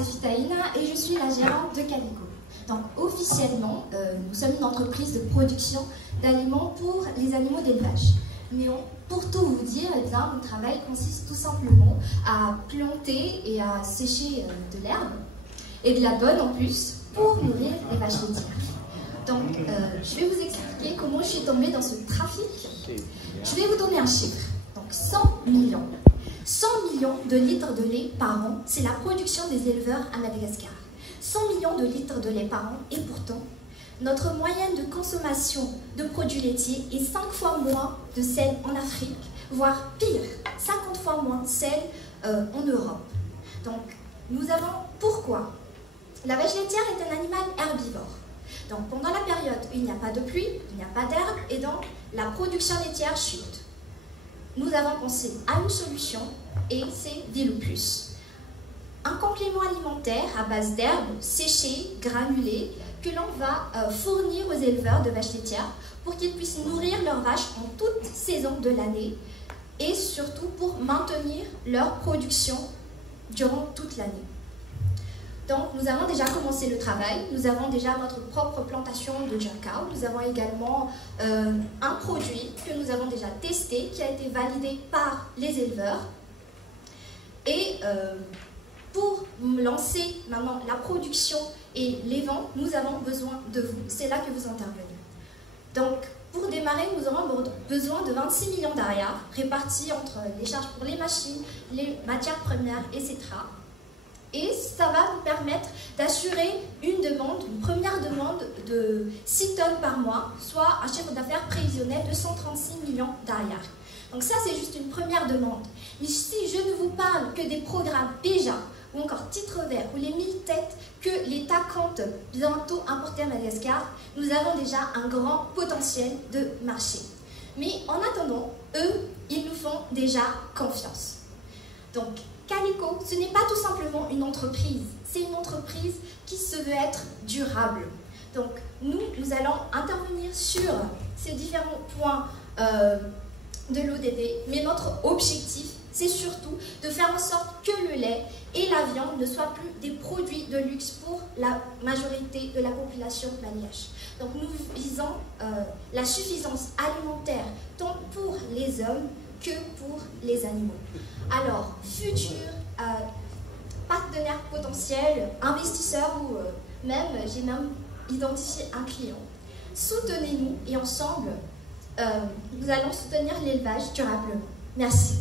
c'est Fitaïna et je suis la gérante de Calico. Donc officiellement, nous sommes une entreprise de production d'aliments pour les animaux d'élevage. Mais pour tout vous dire, eh bien, mon travail consiste tout simplement à planter et à sécher de l'herbe, et de la bonne en plus, pour nourrir les vaches laitières. Donc, je vais vous expliquer comment je suis tombée dans ce trafic. Je vais vous donner un chiffre. Donc, 100 millions. 100 millions de litres de lait par an, c'est la production des éleveurs à Madagascar. 100 millions de litres de lait par an, et pourtant, notre moyenne de consommation de produits laitiers est 5 fois moins de celle en Afrique, voire pire, 50 fois moins celle en Europe. Donc, nous avons pourquoi? La vache laitière est un animal herbivore. Donc, pendant la période où il n'y a pas de pluie, il n'y a pas d'herbe, et donc la production laitière chute. Nous avons pensé à une solution, et c'est Diluplus. Un complément alimentaire à base d'herbes séchées, granulées, que l'on va fournir aux éleveurs de vaches laitières pour qu'ils puissent nourrir leurs vaches en toute saison de l'année et surtout pour maintenir leur production durant toute l'année. Donc, nous avons déjà commencé le travail, nous avons déjà notre propre plantation de Jacao, nous avons également un produit que nous avons déjà testé, qui a été validé par les éleveurs. Et pour lancer maintenant la production et les ventes, nous avons besoin de vous. C'est là que vous intervenez. Donc, pour démarrer, nous aurons besoin de 26 millions d'arias répartis entre les charges pour les machines, les matières premières, etc. Et ça va nous permettre d'assurer une première demande de 6 tonnes par mois, soit un chiffre d'affaires prévisionnel de 136 millions d'arias. Donc ça, c'est juste une première demande. Mais si je ne vous parle que des programmes PEJA, ou encore titre vert, ou les 1000 têtes que l'État compte bientôt importer à Madagascar, nous avons déjà un grand potentiel de marché. Mais en attendant, eux, ils nous font déjà confiance. Donc, Calico, ce n'est pas tout simplement une entreprise, c'est une entreprise qui se veut être durable. Donc, nous allons intervenir sur ces différents points de l'ODD, mais notre objectif, c'est surtout de faire en sorte que le lait et la viande ne soient plus des produits de luxe pour la majorité de la population malgache. Donc nous visons la suffisance alimentaire tant pour les hommes que pour les animaux. Alors, futurs partenaires potentiels, investisseurs ou j'ai même identifié un client, soutenez-nous et ensemble, nous allons soutenir l'élevage durablement. Merci.